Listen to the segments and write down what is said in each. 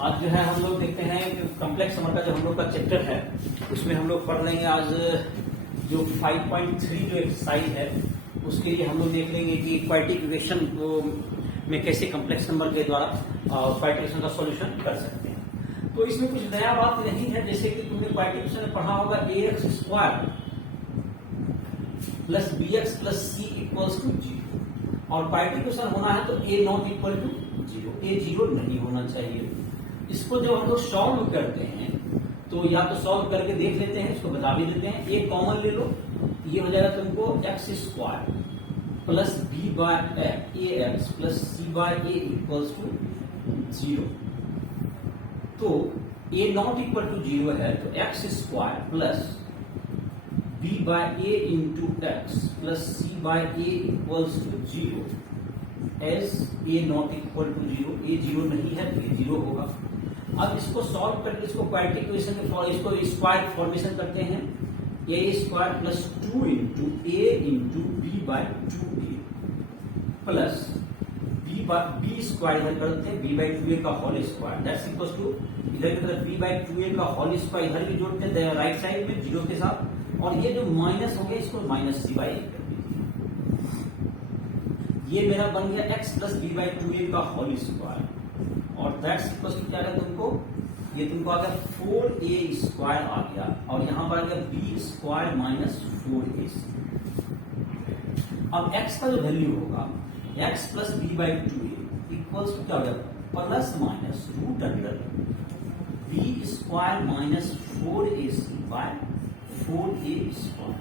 आज जो है हम लोग देखते हैं कि कॉम्प्लेक्स नंबर का जो हम लोग का चैप्टर है उसमें हम लोग पढ़ लेंगे आज जो 5.3 जो एक्सरसाइज है उसके लिए हम लोग देख लेंगे कि क्वाड्रेटिक इक्वेशन को में कैसे कॉम्प्लेक्स नंबर के द्वारा क्वाड्रेटिक इक्वेशन का सॉल्यूशन कर सकते हैं। तो इसमें कुछ नया बात नहीं है, जैसे कि तुमने क्वाड्रेटिक इक्वेशन में पढ़ा होगा ax square plus bx plus c equals to 0 और क्वाड्रेटिक इक्वेशन होना है तो a not equal to 0, a 0 नहीं होना चाहिए। इसको जब हम लोग सॉल्व करते हैं तो या तो सॉल्व करके देख लेते हैं, इसको बता भी देते हैं। एक कॉमन ले लो, ये हो जाएगा तुमको x square plus b by a x plus c by a equals to 0। तो ए नॉट इक्वल टू 0 है तो x square plus b by a into x plus c by a equals to 0 as a not equal to 0। A 0 नहीं है तो ए 0 होगा। अब इसको solve करके इसको क्वाड्रेटिक इक्वेशन में इसको स्क्वायर फॉर्मेशन करते हैं। A square plus 2 into a into b by 2a plus b square इधर करते हैं बी बाय 2a का whole square that's equals to इधर की तरफ बी बाय 2a का होल स्क्वायर इधर भी जोड़ते हैं राइट साइड में 0 के साथ, और ये जो माइनस हो गया इसको माइनस सी बाय कर दीजिए। ये मेरा बन गया x plus b by 2a का होल स्क्वायर और दैट्स इक्वल्स टू क्या है तुमको, ये तुमको आ गया 4a स्क्वायर आ गया और यहां पर आ गया b स्क्वायर माइनस 4ac। अब x का जो वैल्यू होगा x plus b by 2a equals to क्या हो जाएगा plus minus root under b square minus 4ac by 4a square.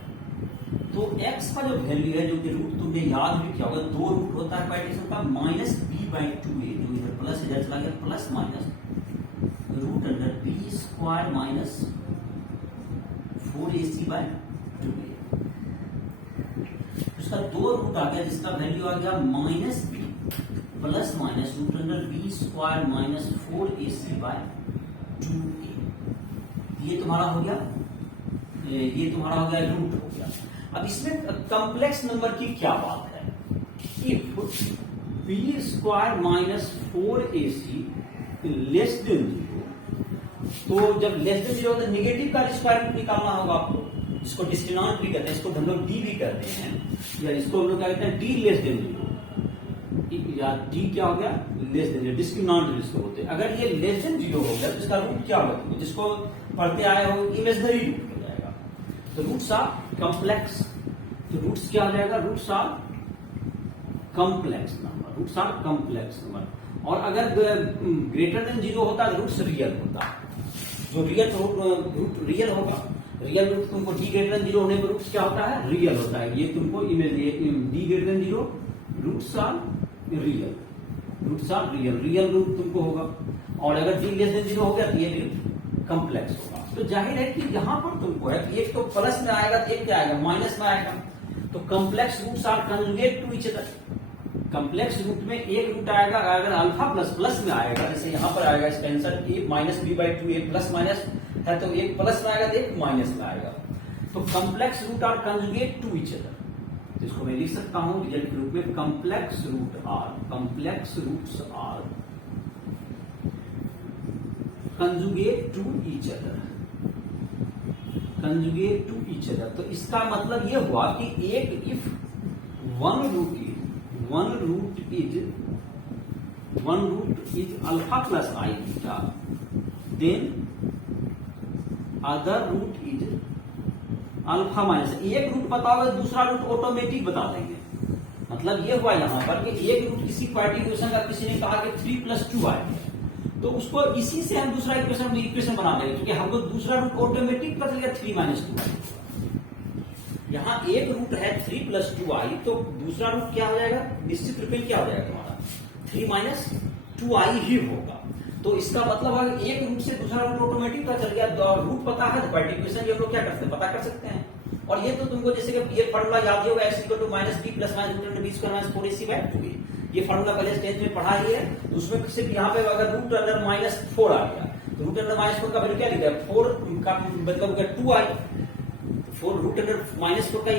तो x का जो वैल्यू है, जो कि रूट तुमने याद भी किया होगा, दो रूट होता है क्वाड्रेटिक का, माइनस b बाई 2a जो इधर प्लस इधर चला गया plus minus root under b square minus 4ac by 2a। उसका दो रूट आ गया जिसका वैल्यू आ गया minus b plus minus root under b square minus 4ac by 2a। ये तुम्हारा हो गया, ये तुम्हारा हो गया रूट हो गया। अब इसमें कॉम्प्लेक्स नंबर की क्या बात है, if b square minus 4ac less than 0, तो जब लेस देन 0 तो निगेटिव का स्क्वायर रूट निकालना होगा आपको, जिसको डिस्क्रिमिनेंट भी कहते हैं, इसको हम लोग d भी कहते हैं, या इसको हम लोग क्या कहते हैं d लेस देन 0, या d क्या हो गया लेस देन 0, डिस्क्रिमिनेंट जिसको बोलते हैं। अगर ये लेस देन 0 हो गया तो इसका रूट क्या होगा, जिसको पढ़ते आए हो इमेजिनरी रूट हो जाएगा। तो रूट्स आर कॉम्प्लेक्स, तो रूट्स क्या हो जाएगा, roots are complex number, roots are complex number. और अगर ग्रेटर देन 0 होता है रूट्स रियल होता है, जो रियल रूट रियल होगा, रियल रूट तुमको डी ग्रेटर देन 0 होने पर रूट्स क्या होता है रियल होता है। ये तुमको image D greater than 0 roots are real, roots are real, real root तुमको होगा। और अगर डी लेस देन 0 हो गया तो ये रूट कॉम्प्लेक्स होगा। तो जाहिर है कि यहां पर तुमको है कि एक तो प्लस में आएगा तो एक क्या आएगा माइनस में आएगा। तो complex roots are conjugate to each other. Complex root में एक रूट आएगा, अगर अल्फा प्लस प्लस में आएगा, जैसे यहां पर आएगा इसका answer a minus b by 2a plus minus है, तो एक प्लस में आएगा तो एक माइनस में आएगा। तो complex root are conjugate to each other, तो इसको मैं लिख सकता हूं रिजल्ट के रूप में complex root are, complex roots are conjugate to each other, conjugate to each other. तो इसका मतलब ये हुआ कि एक if one root is alpha plus i beta, then other root is alpha minus. एक रूट बताओगे दूसरा रूट ऑटोमेटिक बता देंगे। मतलब ये हुआ यहां पर कि एक रूट किसी क्वाड्रेटिक इक्वेशन का किसी ने कहा कि 3 + 2 आएगा, तो उसको इसी से हम दूसरा इक्वेशन बना देंगे, क्योंकि हमको दूसरा रूट ऑटोमेटिक पता चलेगा 3 - 2i। यहां एक रूट है 3 + 2i, तो दूसरा रूट क्या हो जाएगा, निश्चित रूप में क्या हो जाएगा तुम्हारा 3 - 2i ही होगा। तो इसका मतलब है कि एक रूट से दूसरा रूट ऑटोमेटिक पता चल गया। रूट पता है तो क्वाड्रेटिक इक्वेशन ये हम लोग क्या करते हैं पता कर सकते हैं। और ये तो तुमको जैसे कि ये फार्मूला याद ही होगा, x = -b plus minus b square minus 4ac by 2a। ये फार्मूला पहले स्टेज में पढ़ा ही है। उसमें सिर्फ यहाँ पे अगर रूट अंडर -4 आ गया तो रूट अंडर -4 का वैल्यू क्या लिखा है, 4 का मतलब क्या 2i, 4 रूट अंडर -4 का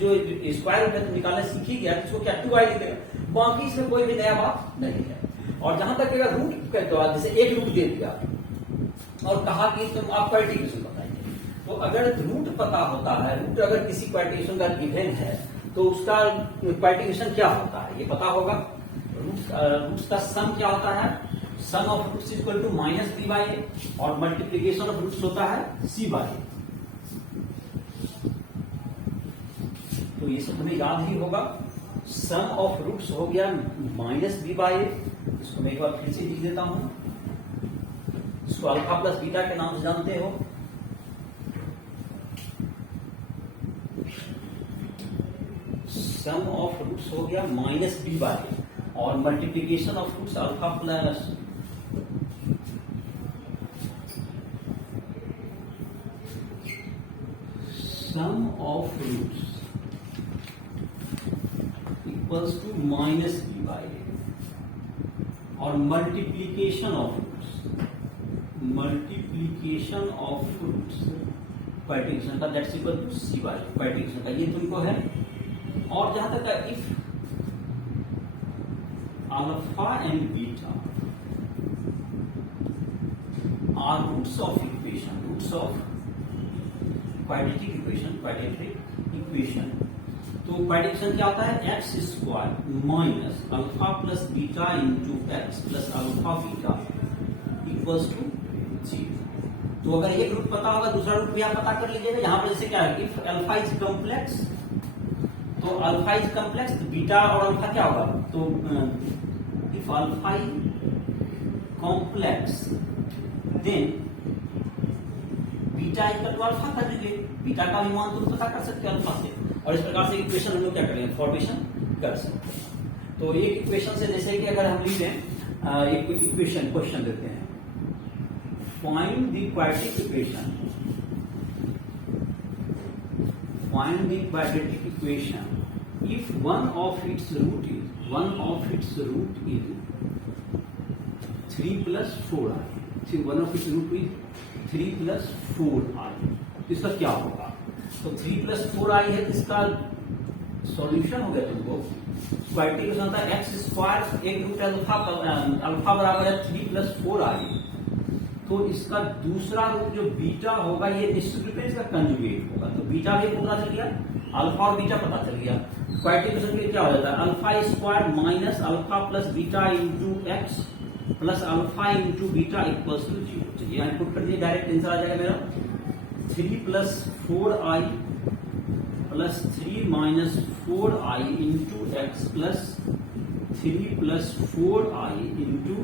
जो स्क्वायर रूट है तो निकालना सीख ही गया, इसको क्या 2i लिख देगा। बाकी इसमें कोई भी नया बात नहीं है। और जहां तक अगर रूट के बाद जैसे एक रूट दे दिया और कहा कि तुम आप क्वाड्रेटिक बताइए, तो अगर रूट पता होता है, रूट अगर किसी क्वाड्रेटिक का गिवन है तो उसका क्वाड्रेटिक क्या होता है ये पता होगा। रूट्स का सम क्या होता है, sum of roots equal to minus b by a, और मल्टीप्लीकेशन ऑफ रूट्स होता है सी बाई ए। तो ये सब हमें याद ही होगा। सम ऑफ रूट्स हो गया माइनस बी बाई ए, इसको मैं एक बार फिर से लिख देता हूं, इसको अल्फा प्लस बीटा के नाम से जानते हो। सम ऑफ रूट्स हो गया माइनस बी बाई ए, और multiplication of roots alpha plus sum of roots equals to minus b by a, और मल्टीप्लीकेशन ऑफ रूट्स क्वाड्रेटिक का that's equal to c by quadratic का, ये तुमको है। और जहां तक if alpha and beta are roots of equation, roots of quadratic equation, तो क्वाड्रेटिक क्या होता है, x square minus alpha plus beta into x plus alpha beta equals to 0। तो अगर एक रूट पता होगा दूसरा रूट भी आप पता कर लीजिएगा। यहां पर जैसे क्या है, इफ अल्फा इज कॉम्प्लेक्स, तो अल्फा इज कॉम्प्लेक्स, तो बीटा और अल्फा क्या होगा, तो if alpha is complex then beta equal to alpha कर लीजिए, बीटा का भी मान तुम पता कर सकते हो अल्फा से, और इस प्रकार से इक्वेशन हम लोग क्या करेंगे, फॉर्मेशन कर सकते हैं। तो एक इक्वेशन से जैसे कि अगर हम लिख लें एक इक्वेशन क्वेश्चन देते हैं, find the quadratic equation, find the quadratic equation if one of its root is 3 plus 4i, one of its root is 3 plus 4i, इसका क्या होगा, तो 3 प्लस 4i है, इसका सॉल्यूशन हो गया तुमको। क्वाड्रेटिक होता है एक्स स्क्वायर, एक रूट अल्फा बराबर है 3 प्लस 4i, तो इसका दूसरा रूट जो बीटा होगा ये निश्चित रूप से इसका कंजुगेट होगा, तो बीटा भी पता चल गया, अल्फा और बीटा पता चल गया। क्वाड्रेटिक में क्या हो जाता है, alpha square minus alpha plus beta into x plus alpha into beta equals to 0। चलिए यहाँ पुट कर दिए, डायरेक्ट आंसर आ जाएगा मेरा 3 plus 4i plus 3 minus 4i into x plus 3 plus 4i into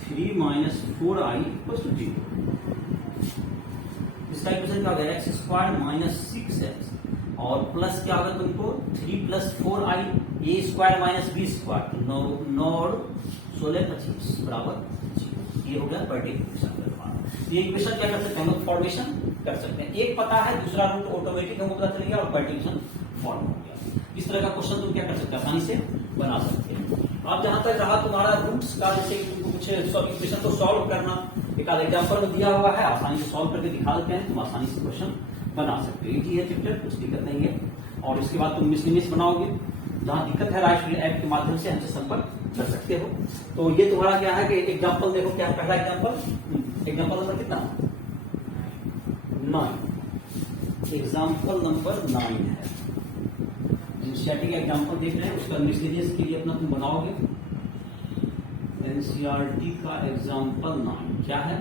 3 minus 4i equals to 0। इसका equation क्या होगा, x square minus 6x और प्लस क्या होगा तुमको 3 प्लस 4i ए स्क्वायर माइनस बी स्क्वायर, 9 और 16 25 बराबर 0। ये हो गया क्वाड्रेटिक इक्वेशन। ये इक्वेशन क्या कर सकते हैं हम लोग, फॉर्मेशन कर सकते हैं। एक पता है, दूसरा रूट ऑटोमेटिक हमको पता चल गया और क्वाड्रेटिक इक्वेशन फॉर्म हो गया। इस तरह का क्वेश्चन तुम क्या कर सकते हैं, आसानी से बना सकते हैं। अब जहां तक रहा तुम्हारा रूट्स का, जैसे कुछ इक्वेशन को सॉल्व करना, एक आध एग्जाम्पल दिया हुआ है, आसानी से सॉल्व करके दिखा देते हैं, तुम आसानी से क्वेश्चन बना सकते हो। इजी है चैप्टर, कुछ दिक्कत नहीं है। और इसके बाद तुम मिसलिनियस बनाओगे, जहां दिक्कत है राइट ऐप के माध्यम से हमसे संपर्क कर सकते हो। तो ये तुम्हारा क्या है कि एग्जाम्पल देखो, क्या पहला एग्जाम्पल नंबर कितना, 9, एग्जाम्पल नंबर 9 है। एनसीईआरटी का एग्जाम्पल देख रहे हैं, उसका मिसलिनियस के लिए अपना तुम बनाओगे। एनसीईआरटी का एग्जाम्पल 9 क्या है,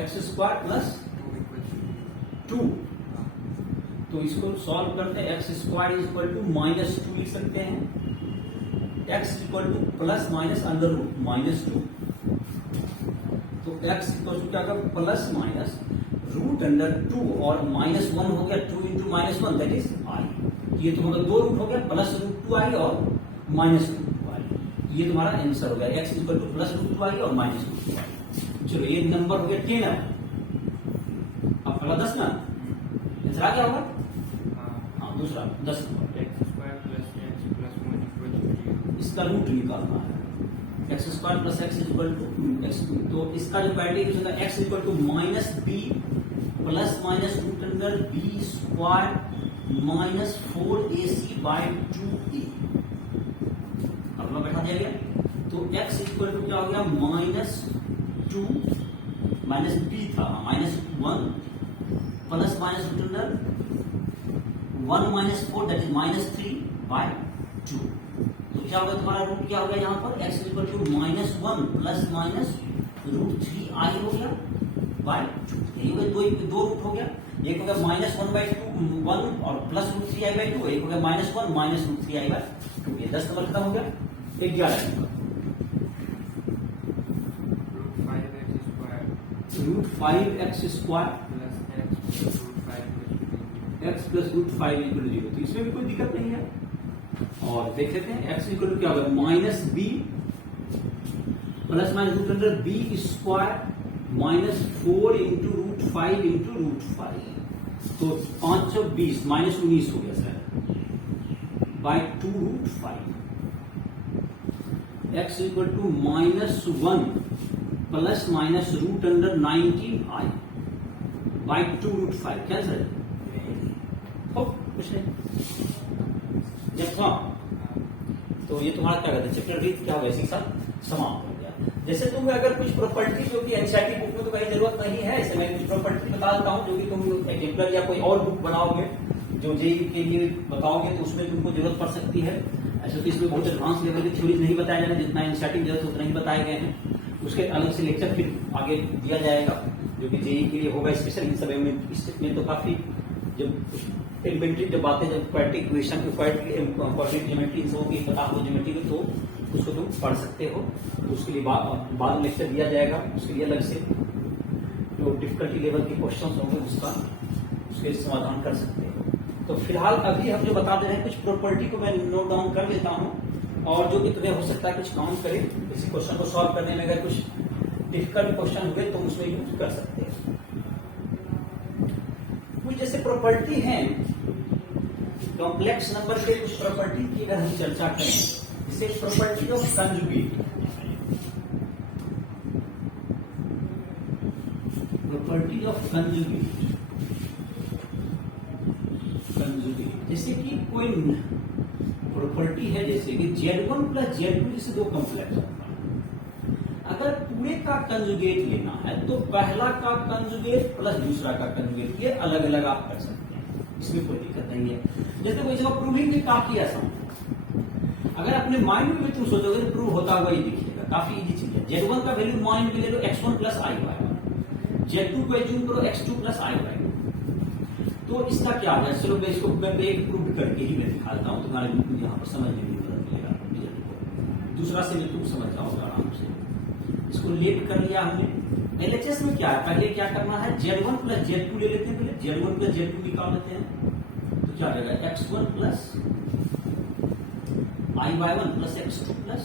एक्स स्क्वायर प्लस 2। तो इसको सॉल्व करते हैं, x square is equal to minus 2 लिख सकते हैं, x equal to plus minus under root minus 2, तो एक्स इक्वल टू क्या होगा, प्लस माइनस रूट अंडर 2 और माइनस 1 हो गया 2 into minus 1 that is I. ये तो मतलब 2 रूट हो गया, प्लस रूट 2i और माइनस रूट 2i। ये तुम्हारा आंसर हो गया, x equal to plus root 2i और माइनस रूट 2i। चलो ये नंबर हो गया 10 है, अब अगला 10 ना, आंसर आ गया होगा। हाँ दूसरा 10 नंबर, इसका रूट निकालना है, x square plus x equal to x. तो इसका जो क्वाड्रेटिक है x equal to minus b plus minus root under b square minus 4ac by 2a। दिया गया। तो x इक्वल टू क्या हो गया -2 माइनस b था -1 plus minus root under 1 minus 4 that is -3/2। तो क्या होगा तुम्हारा रूट क्या होगा यहाँ पर x equal to -1 plus minus √3i हो गया बाय 2। यही हो गया दो रूट हो गया, एक हो गया -1/2 1 और प्लस √3i/2, एक हो गया -1 माइनस √3i/2। ये 10 नंबर खत्म हो गया। 11 number √5x² x plus √5 equal 0। तो इसमें भी कोई दिक्कत नहीं है। और देख लेते हैं x इक्वल टू क्या होगा -b plus minus root under b² -4 into √5 into √5। तो 5 20 -19 हो गया sir by 2√5। x equal to -1 plus minus root under 19i by 2√5। Cancel हो कुछ नहीं जब था। तो ये तुम्हारा क्या कहते हैं चैप्टर भी क्या हुआ इसी साथ समाप्त हो गया। जैसे तुम्हें अगर कुछ प्रॉपर्टी जो कि एनसीईआरटी बुक में तो कहीं जरूरत नहीं है, ऐसे मैं कुछ प्रॉपर्टी बता देता हूँ जो कि तुम एग्जाम्पल या कोई और बुक बनाओगे जो जेईई के लिए बताओगे तो उसमें तुमको जरूरत पड़ सकती है। ऐसे तो इसमें बहुत एडवांस लेवल की थ्योरीज नहीं बताया जाना, जितना एनसीईआरटी में जरूरत उतना ही बताए गए हैं। उसके अलग से लेक्चर फिर आगे दिया जाएगा जो कि जेईई के लिए होगा स्पेशल। इन सब में तो काफी जब एलिमेंट्री जब बातें जब क्वाड्रेटिक इक्वेशन क्वाड्रेटिक ज्योमेट्री इन सबों की पता हो ज्योमेट्री को तो उसको तुम पढ़ सकते हो। तो उसके लिए बाद लेक्चर दिया जाएगा, उसके लिए अलग से जो डिफिकल्टी लेवल के क्वेश्चन होंगे उसके समाधान कर सकते हो। तो फिलहाल अभी हम जो बता दे रहे हैं कुछ प्रॉपर्टी को मैं नोट डाउन कर लेता हूँ और जो कि तुम्हें हो सकता है कुछ काम करे इसी क्वेश्चन को सॉल्व करने में। अगर कुछ डिफिकल्ट क्वेश्चन हुए तो उसमें यूज कर सकते हैं। कुछ जैसे प्रॉपर्टी है कॉम्प्लेक्स नंबर के कुछ प्रॉपर्टी की अगर हम चर्चा करें, जैसे property of conjugate. Property of conjugate जैसे कि कोई प्रॉपर्टी है जैसे कि Z1 प्लस Z2 जैसे दो कॉम्प्लेक्स अगर पूरे का कंजुगेट लेना है तो पहला का कंजुगेट प्लस दूसरा का कंजुगेट ये अलग अलग आप कर सकते हैं, इसमें कोई दिक्कत नहीं है। जैसे कोई जगह प्रूविंग भी काफी आसान है। अगर अपने माइंड में तुम सोचोगे तो प्रूव होता हुआ ही दिखिएगा, काफी इजी चीज है। Z1 का वैल्यू माइंड में ले लो x1 प्लस i/1, Z2 को एज्यूम करो x2 प्लस i/2। तो इसका क्या है, चलो मैं इसको एक प्रूव करके ही मैं दिखाता हूँ, तुम्हारे यहाँ पर समझने में मदद मिलेगा। दूसरा से मैं तुम समझ जाओगे आराम से। इसको लेट कर लिया हमने। एलएचएस में क्या है, पहले क्या करना है Z1 प्लस Z2 ले लेते हैं। पहले Z1 प्लस Z2 निकाल लेते हैं तो क्या रहेगा x1 plus i/1 plus x2 plus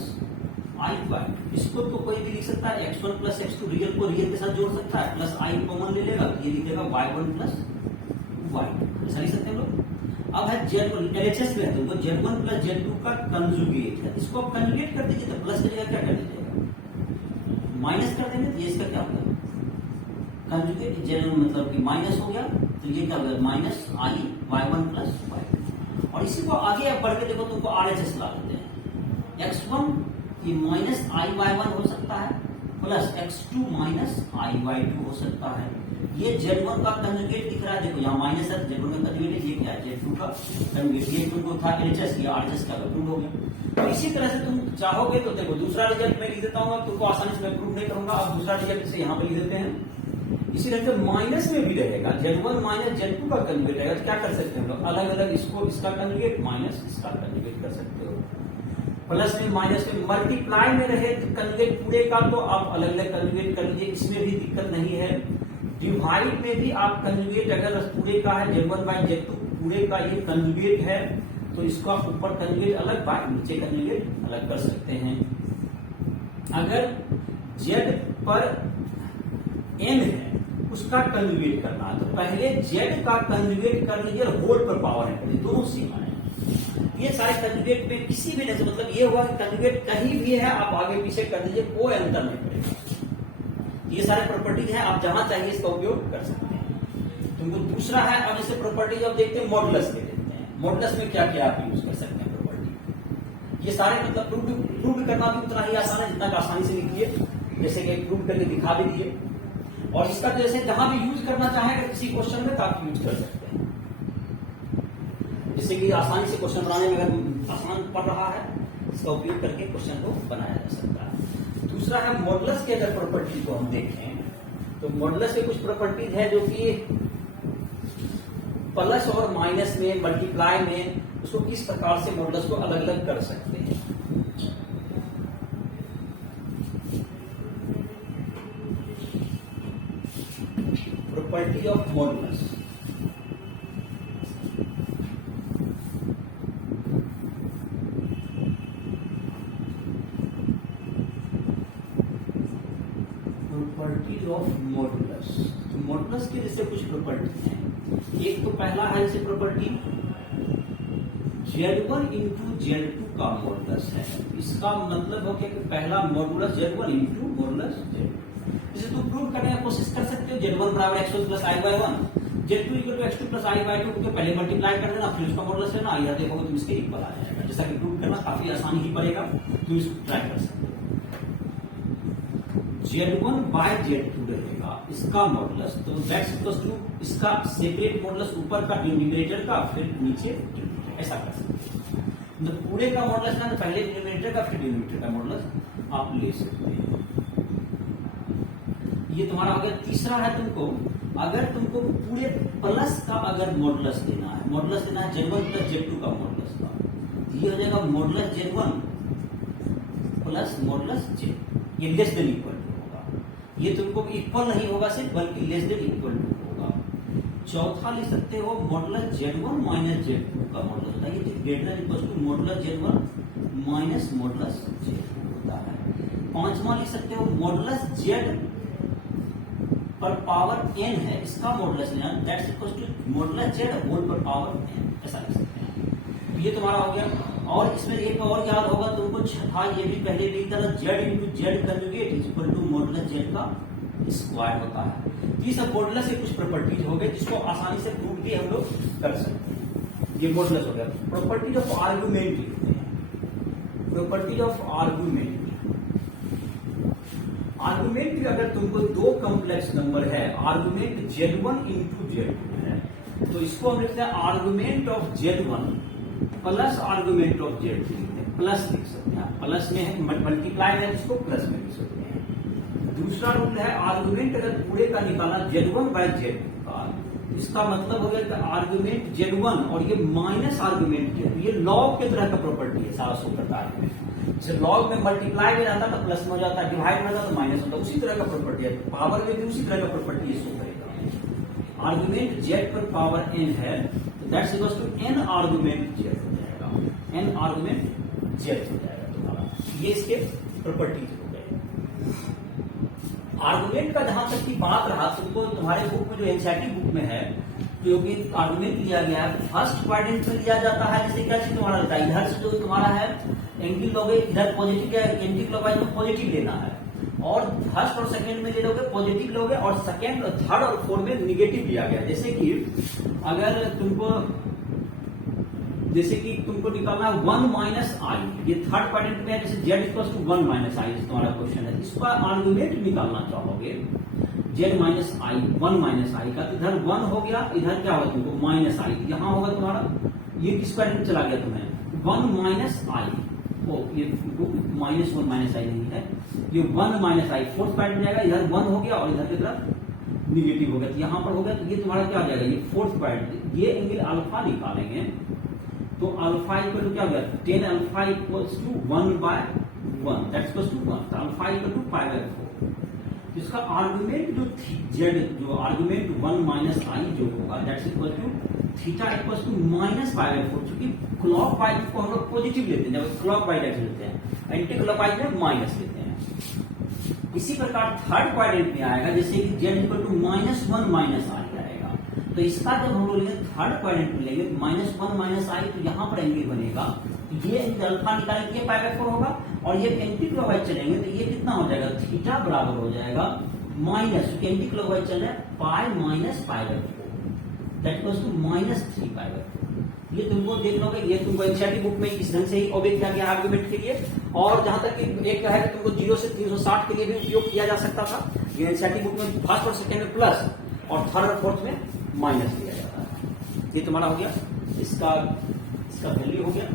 i/2। इसको तो कोई भी लिख सकता है, x1 प्लस x2 रियल को रियल के साथ जोड़ सकता है, प्लस i कॉमन ले लेगा तो ये लिखेगा y1 प्लस y2। ऐसा लिख सकते हैं लोग। अब है एलएचएस में है तो Z1 प्लस Z2 का कंजुगेट है, इसको आप कंजुगेट कर दीजिए तो प्लस करिएगा क्या कर दीजिएगा माइनस कर देंगे तो ये इसका क्या होगा कंजुगेट Z1 मतलब कि माइनस हो गया तो ये क्या होगा माइनस i/1 प्लस y। और इसी को आगे आप बढ़ के देखो तुमको RHS ला लेते हैं। x1 ये माइनस i/1 हो सकता है प्लस x2 माइनस i/2 हो सकता है। ये Z1 का कंजुगेट दिख रहा है, देखो यहाँ माइनस है, Z1 का कंजुगेट ये क्या है Z2 का कंजुगेट। ये तुमको था LHS, ये RHS का प्रूव हो गया। तो इसी तरह से तुम चाहोगे तो देखो दूसरा रिजल्ट मैं लिख देता हूँ, तुमको आसानी से मैं प्रूव नहीं करूंगा। अब दूसरा रिजल्ट से यहाँ पे लिख देते हैं। इसी तरह से माइनस में भी रहेगा Z1 माइनस Z2 का कंजुगेट रहेगा तो क्या कर सकते हैं हम लोग अलग अलग इसको इसका कंजुगेट माइनस इसका कंजुगेट कर सकते हो। प्लस में माइनस में मल्टीप्लाई में रहे तो कंजुगेट पूरे का तो आप अलग अलग कंजुगेट कर लीजिए, इसमें भी दिक्कत नहीं है। डिवाइड में भी आप कंजुगेट अगर पूरे का है Z1 बाई Z2 पूरे का ये कंजुगेट है तो इसको आप ऊपर कंजुगेट अलग बाय नीचे कंजुगेट अलग कर सकते हैं। अगर Z पर n है उसका कंजुगेट करना है तो पहले Z का कंजुगेट कर लीजिए और होल पर पावर है दोनों सीमा है। ये सारे कंजुगेट में किसी भी नहीं मतलब ये हुआ कि कंजुगेट कहीं भी है आप आगे पीछे कर दीजिए कोई अंतर नहीं पड़ेगा। ये सारे प्रॉपर्टीज हैं, आप जहां चाहिए इसका उपयोग कर सकते हैं। तुमको दूसरा है अब जैसे प्रॉपर्टीज अब देखते हैं मॉडुलस ले लेते हैं। मॉडुलस में क्या क्या आप यूज कर सकते हैं प्रॉपर्टी। ये सारे मतलब प्रूव करना भी उतना ही आसान है जितना आसानी से लिखिए, जैसे कि प्रूव करके दिखा भी दिए। और इसका जैसे जहां भी यूज करना चाहे अगर किसी क्वेश्चन में तो आप यूज कर सकते हैं, जिससे कि आसानी से क्वेश्चन बनाने में अगर आसान पड़ रहा है इसका उपयोग करके क्वेश्चन को बनाया जा सकता है। दूसरा है मॉडुलस के अगर प्रॉपर्टी को हम देखें तो मॉडुलस के कुछ प्रॉपर्टीज है जो कि प्लस और माइनस में, मल्टीप्लाई में उसको किस प्रकार से मॉडुलस को अलग अलग कर सकते हैं। Property of modulus, properties of modulus. तो मॉडुलस के जैसे कुछ प्रॉपर्टी हैं। एक तो पहला है जैसे प्रॉपर्टी Z1 इंटू Z2 का मॉडुलस है। इसका मतलब हो गया कि पहला modulus Z1 into modulus Z2। इसे तुम प्रूव करने की कोशिश कर सकते हो। Z1 बराबर x1 plus i by 1, Z2 equal to x2 plus i by 2 को पहले मल्टीप्लाई कर देना, फिर उसका मॉडुलस लेना, यह देखोगे तुम इसके इक्वल आ जाएगा। जैसा कि प्रूव करना काफी आसानी ही पड़ेगा, तुम इसको ट्राई कर सकते हो। Z1 बाय Z2 रहेगा इसका मॉडुलस, तो दैट्स इक्वल टू इसका सेपरेट मॉडुलस ऊपर का डिनोमिनेटर का फिर नीचे ऐसा कर सकते हैं। तो पूरे का मॉडुलस ना, तो पहले डिनोमिनेटर का फिर डिनोमिनेटर का मॉडुलस आप ले सकते हैं। ये तुम्हारा अगर तीसरा है, तुमको अगर तुमको पूरे प्लस का अगर मॉडुलस देना है, मॉडुलस देना है Z1 प्लस Z2 का मॉडुलस का, ये हो जाएगा modulus Z1 plus modulus Z, ये लेस देन इक्वल टू होगा। ये तुमको इक्वल नहीं होगा सिर्फ, बल्कि लेस देन इक्वल टू होगा। चौथा लिख सकते हो मॉडुलस Z1 माइनस Z2 का मॉडुलस होता है, ये greater equal to modulus Z1 minus modulus Z2 होता है। पांचवा लिख सकते हो मॉडुलस Z पर पावर n है, इसका मॉडुलस लेना, that's equal to modulus Z whole पर पावर n, ऐसा लिख सकते हैं। ये तुम्हारा हो गया। और इसमें एक और याद होगा तुमको छठा, ये भी पहले भी तरह Z into Z conjugate is equal to modulus Z का स्क्वायर होता है। ये सब मॉडुलस के कुछ प्रॉपर्टीज हो गए जिसको आसानी से प्रूव भी हम लोग कर सकते हैं। ये मॉडुलस हो गया। प्रॉपर्टीज ऑफ आर्गुमेंट लिखते हैं। प्रॉपर्टीज ऑफ आर्गुमेंट, आर्गुमेंट अगर तुमको दो कॉम्प्लेक्स नंबर है, आर्गुमेंट Z1 इंटू Z2 है, तो इसको हम लिखते हैं argument of Z1 plus argument of Z2 लिखते हैं। प्लस लिख सकते हैं, प्लस में है मल्टीप्लाई है, इसको प्लस में लिख सकते हैं। दूसरा रूल है आर्गुमेंट अगर पूरे का निकाला Z1 बाय Z2 का, इसका मतलब हो गया कि आर्गुमेंट Z1 और ये माइनस आर्गुमेंट Z2, ये लॉग के तरह का प्रॉपर्टी है सारा सौ प्रकार में। जैसे लॉग में मल्टीप्लाई में रहता तो प्लस में हो जाता है, डिवाइड में रहता तो माइनस होता है, उसी तरह का प्रॉपर्टी है। पावर में भी उसी तरह का प्रॉपर्टी है, शो करेगा। आर्गुमेंट Z पर पावर n है, तो that's equal to n argument Z हो जाएगा, n आर्गुमेंट Z हो जाएगा तुम्हारा। ये इसके प्रॉपर्टीज हो गए। आर्गुमेंट का जहां तक की बात रहा, तुमको तुम्हारे बुक में जो एनसीईआरटी बुक में है, क्योंकि आर्गुमेंट लिया गया है फर्स्ट क्वाड्रेंट में लिया जाता है। जैसे क्या चीज तुम्हारा रहता है, इधर से जो तुम्हारा है एंटी लोगे, इधर पॉजिटिव या एंटी क्लॉकवाइज में पॉजिटिव लेना है, और फर्स्ट और सेकंड में ले लोगे पॉजिटिव लोगे, और सेकंड और थर्ड और फोर्थ में निगेटिव लिया गया। जैसे कि अगर तुमको निकालना है 1 माइनस आई, ये थर्ड क्वाड्रेंट में है, जैसे Z इक्वल टू 1 माइनस आई तुम्हारा क्वेश्चन है, इसका आर्गुमेंट निकालना चाहोगे Z माइनस आई, 1 माइनस आई का, इधर 1 हो गया, इधर क्या होगा तुमको माइनस आई, यहाँ होगा तुम्हारा, ये किस क्वाड्रेंट चला गया तुम्हें 1 माइनस आई, ये माइनस 1 माइनस आई नहीं है, ये 1 माइनस आई फोर्थ क्वाड्रेंट जाएगा, इधर 1 हो गया और इधर की तरफ निगेटिव हो गया, तो यहाँ पर हो गया, तो ये तुम्हारा क्या हो जाएगा, ये फोर्थ क्वाड्रेंट। ये एंगल अल्फा निकालेंगे तो अल्फा इक्वल टू क्या हो गया, 10 alpha equals to 1 by 1, that's equals to 1, तो alpha equal to pi by 4। इसका आर्गुमेंट जो Z, जो आर्गुमेंट 1 माइनस आई जो होगा, that's equal to theta equals to minus pi by 4, क्योंकि क्लॉक वाइज को हम लोग पॉजिटिव लेते हैं, जब क्लॉक वाइज लेते हैं, एंटी क्लॉक वाइज में माइनस लेते हैं। इसी प्रकार थर्ड क्वाड्रेंट में आएगा, जैसे कि Z equal to minus 1 minus i आएगा, तो इसका जब हम लोग लेंगे थर्ड क्वाड्रेंट में लेंगे माइनस 1 माइनस आई, तो यहाँ पर एंगल बनेगा, ये अल्फा निकालेंगे, ये पाई बाय 4 होगा, और ये एंटी क्लॉकवाइज चलेंगे तो ये कितना हो जाएगा, थीटा बराबर हो जाएगा माइनस, एंटी क्लॉकवाइज चल रहा है pi minus pi by 4, that equals to minus 3 pi by 4। ये तुमको देख लोगे, ये तुमको एनसीईआरटी बुक में इस ढंग से ही ऑब्जेक्ट किया गया आर्गुमेंट के लिए। और जहां तक कि एक है कि तुमको 0 से 360 के लिए भी उपयोग किया जा सकता था। ये एनसीईआरटी बुक में फर्स्ट और सेकेंड में प्लस और थर्ड और फोर्थ में माइनस दिया जाता है। ये तुम्हारा हो गया, इसका वैल्यू हो गया।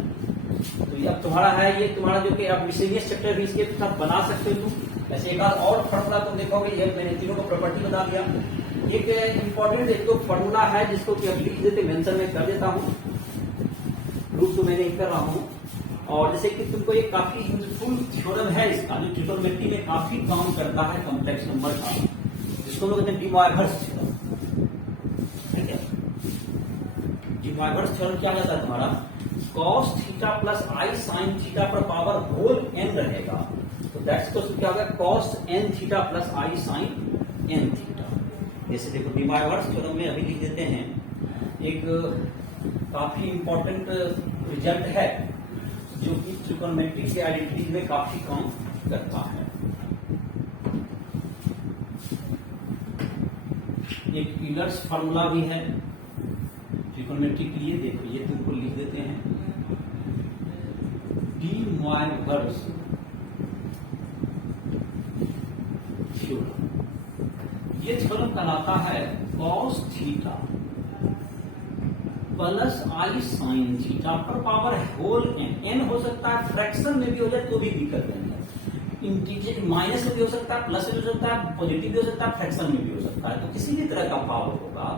तो ये अब तुम्हारा है, ये तुम्हारा जो कि आप मिसलेनियस चैप्टर भी इसके साथ बना सकते हो तुम। वैसे एक और फॉर्मूला तुम देखोगे, ये मैंने तीनों को प्रॉपर्टी बता दिया। एक इंपॉर्टेंट एक तो फॉर्मूला है जिसको कि अब लिख देते, मेंशन में कर देता हूं, प्रूफ तो मैं नहीं कर रहा हूं। और जैसे कि तुमको एक काफी यूजफुल थ्योरम है इसका, जो ट्रिग्नोमेट्री में काफी काम करता है कॉम्प्लेक्स नंबर का, जिसको लोग कहते हैं डी मोइवर्स थ्योरम। ठीक है, डी मोइवर्स थ्योरम क्या कहता है तुम्हारा, cos theta plus i sine theta पर पावर होल n रहेगा। तो दैट्स क्वेश्चन क्या होगा, cos n theta plus i sign n theta. जैसे देखो डी मोइवर्स थ्योरम में अभी लिख देते हैं, एक काफी इंपॉर्टेंट रिजल्ट है जो कि ट्रिग्नोमेट्री के आइडेंटिटी में काफी काम करता है। एक यूलर्स फार्मूला भी है ट्रिग्नोमेट्री के लिए। देखो ये तुमको लिख देते हैं, डी मोइवर्स थ्योरम। ये थ्योरम कहलाता है cos theta plus i sine theta पर पावर होल n हो सकता है, फ्रैक्शन में भी हो जाए तो भी दिक्कत नहीं है। इंटीजर माइनस में भी हो सकता है, प्लस में भी हो सकता है, पॉजिटिव भी हो सकता है, फ्रैक्शन में भी हो सकता है। तो किसी भी तरह का पावर होगा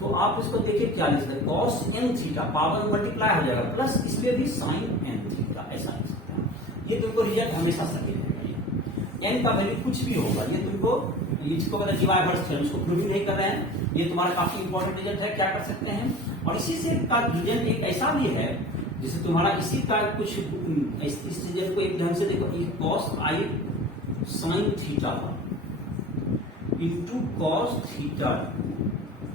तो आप इसको देखिए क्या लिख सकते हैं, cos n theta power multiply हो जाएगा प्लस इसमें भी साइन n थीटा, ऐसा लिख सकते हैं। ये तुमको रिजल्ट हमेशा सही रहेगा। n का वैल्यू कुछ भी होगा, ये तुमको इसको कहते हैं डी मोइवर्स थ्योरम, इसको प्रूव नहीं कर रहे हैं। ये तुम्हारा काफी इंपॉर्टेंट रिजल्ट है, क्या कर सकते हैं। और इसी से का रिजल्ट एक ऐसा भी है जिसे तुम्हारा इसी का कुछ इस रिजल्ट को एक ढंग से देखो, cos i sine theta into cos theta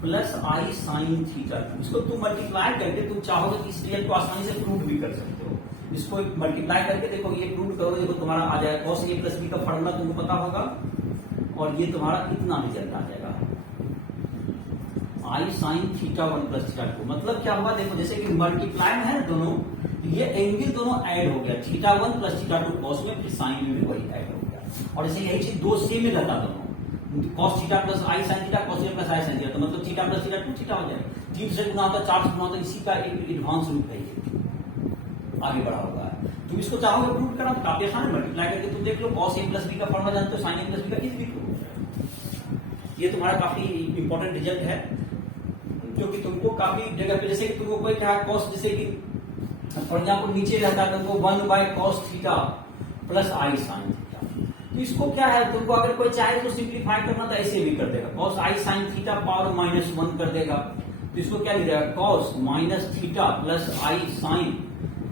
plus i sine theta, इसको तुम मल्टीप्लाई करके तुम चाहोगे कि इस रिजल्ट को आसानी से प्रूव भी कर सकते हो। इसको मल्टीप्लाई करके देखो, ये प्रूव करो, देखो तुम्हारा आ जाएगा cos a प्लस b का फॉर्मूला तुमको पता होगा, और ये तुम्हारा इतना रिजल्ट आ जाएगा आई साइन थीटा 1 प्लस थीटा 2। मतलब क्या हुआ, देखो जैसे कि मल्टीप्लाई में है दोनों, ये एंगल दोनों ऐड हो गया, थीटा 1 प्लस थीटा 2 cos में, फिर साइन में भी वही ऐड हो गया। और जैसे यही चीज दो सेम में रहता दोनों, cos theta plus i sine theta, cos a plus i sine theta, तो मतलब थीटा प्लस थीटा 2 थीटा हो जाएगा। 3 से गुना होता है, 4 से गुना होता है, इसी का एक एडवांस रूप है, ये आगे बढ़ा होगा। तुम इसको चाहोगे प्रूव करना तो काफी आसान है, मल्टीप्लाई करके तुम देख लो, cos a प्लस b का फॉर्मूला जानते हो, साइन a प्लस b का इस भी प्रूव हो जाएगा। ये तुम्हारा काफी इंपॉर्टेंट रिजल्ट है, क्योंकि तुमको काफी जगह पे, जैसे कि तुमको कोई कहा cos, जैसे कि फॉर एग्जाम्पल नीचे रहता है तुमको 1/cos theta plus i sine theta, तो इसको क्या है, तुमको अगर कोई चाहे तो सिंप्लीफाई करना तो ऐसे भी कर देगा, cos i sine theta power -1 कर देगा। तो इसको क्या लिख देगा, cos minus theta plus i sign,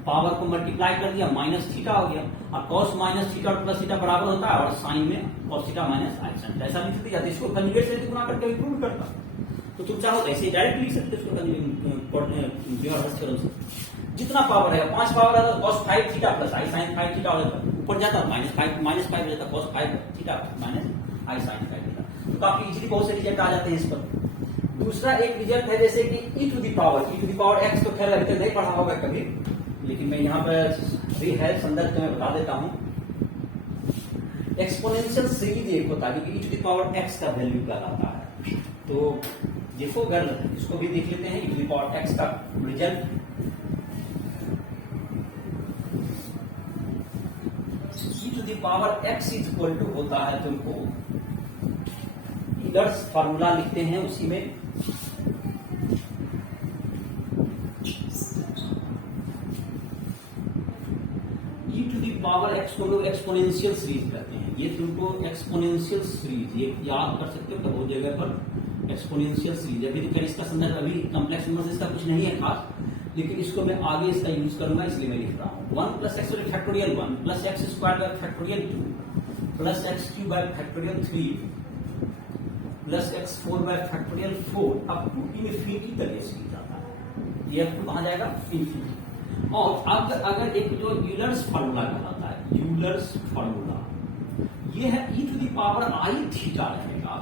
power को मल्टीप्लाई कर दिया, माइनस थीटा हो गया। और cos माइनस थीटा और प्लस थीटा बराबर होता है, और साइन में cos थीटा माइनस आई साइन, ऐसा लिख दिया जाता है। इसको कन्जुगेट से गुना करके प्रूव करता, तो तुम चाहो तो ऐसे डायरेक्ट लिख सकते हो। जितना पावर है, 5 पावर है तो cos 5 theta plus i sign 5 theta हो जाता है, ऊपर जाता है -5 हो जाता है, cos 5 थीटा माइनस आई साइन 5 थीटा। तो काफी इजीली बहुत से रिजल्ट आ जाते हैं इस पर। दूसरा एक रिजल्ट है जैसे कि e to the power x, तो खैर अभी तक नहीं पढ़ा होगा कभी, लेकिन मैं यहाँ पर भी है संदर्भ में बता देता हूँ। एक्सपोनेंशियल सीरीज एक होता है, क्योंकि e to the power x का वैल्यू क्या आता है। तो देखो अगर इसको भी देख लेते हैं, e to the power x का result, e to the power x is equal to होता है, तुमको यूलर्स फार्मूला लिखते हैं उसी में, e to the power x को लोग एक्सपोनेंशियल सीरीज कहते हैं। ये तुमको एक्सपोनेंशियल सीरीज ये याद कर सकते हो, तो वो जगह पर एक्सपोनेंशियल सीरीज, अभी खैर इसका संदर्भ अभी कॉम्प्लेक्स नंबर इसका कुछ नहीं है खास, लेकिन इसको मैं आगे इसका यूज करूंगा, इसलिए मैं लिख रहा हूं 1 plus x factorial 1 plus x square by factorial 2 plus x cube by factorial 3 plus x 4 by factorial 4 up to infinity तक सीरीज आता है। ये कहां जाएगा, इनफिनिटी। और अब अगर एक जो यूलर्स फार्मूला कहलाता है, यूलर्स फार्मूला ये है e to the power i theta रहेगा,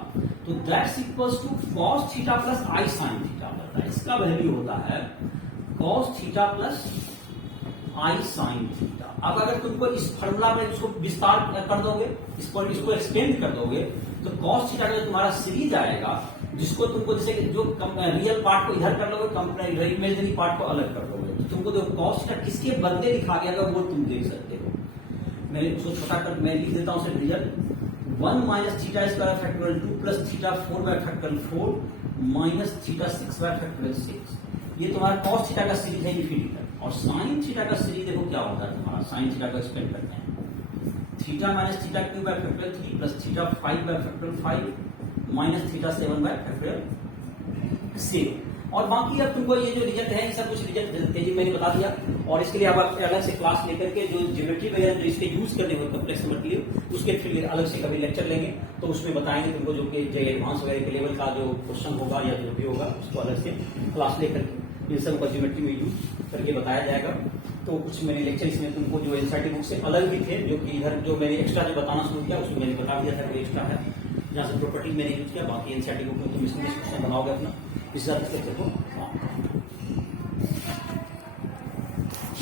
तो that's equals to cos theta plus i sine theta होता है। इसका वैल्यू होता है cos theta plus i sine theta. अब अगर तुमको इस फॉर्मूला में इसको विस्तार कर दोगे, इसको एक्सपेंड कर दोगे, तो कॉस थीटा का तुम्हारा सीरीज आएगा, जिसको तुमको जैसे जो रियल पार्ट को इधर कर लोगे, इमेजिनरी पार्ट को अलग कर दोगे, तो तुमको जो कॉस थीटा किसके बदले लिखा गया वो तुम देख सकते हो। मैं इसको छोटा कर मैं लिख देता हूं result 1 minus theta square factorial 2 plus theta 4 by factorial 4 minus theta 6 bye factorial 6। ये तुम्हारा कॉस थीटा का सीरीज है इन्फिनिटी। और साइन थीटा का सीरीज देखो क्या होता है तुम्हारा, साइन थीटा को एक्सपेंड करते हैं, theta minus theta Q by factorial 3 plus theta 5 bye factorial 5 minus theta 7 bye factorial 6। और बाकी अब तुमको ये जो रिजल्ट है, ये सब कुछ रिजल्ट तेजी मैंने बता दिया। और इसके लिए अब आप अलग से क्लास लेकर के जो ज्योमेट्री वगैरह जो इसके यूज करने होते कॉम्प्लेक्स नंबर के लिए, उसके फिर अलग से कभी लेक्चर लेंगे, तो उसमें बताएंगे तुमको जो कि एडवांस वगैरह के लेवल का जो क्वेश्चन होगा या जो भी होगा, उसको अलग से क्लास लेकर के इन सब का ज्योमेट्री में यूज करके बताया जाएगा। तो कुछ मैंने लेक्चर इसमें तुमको जो एनसीईआरटी बुक से अलग भी थे, जो कि इधर जो मैंने एक्स्ट्रा जो बताना शुरू किया उसमें मैंने बता दिया था कोई एक्स्ट्रा है, जहाँ से प्रॉपर्टी मैंने यूज किया। बाकी एनसीईआरटी बुक में तुम इसमें क्वेश्चन बनाओगे अपना, इस हिसाब से लेक्चर को